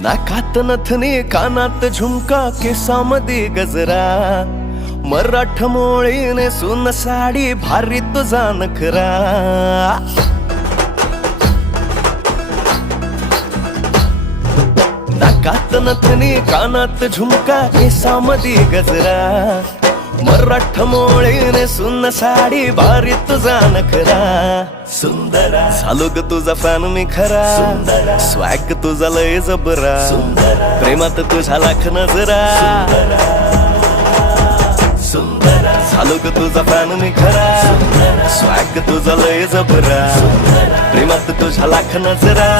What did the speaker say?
नाकात नथनी कानात झुमका केसामध्ये गजरा मराठ मोळीने सुन साडी भारी तुझा नखरा नाकात नथनी कानात झुमका केसामध्ये गजरा मराठ मोळीने सुन साडी भारी तुझा नखरा सुंदरा झालो ग तुझा फॅन मी खरा सुंदरा स्वॅग तुझा लय जबरा सुंदरा प्रेमात तुझा लाख नजरा सुंदरा झालो ग तुझा फॅन मी खरा स्वॅग तुझा लय जबरा प्रेमात तुझा लाख नजरा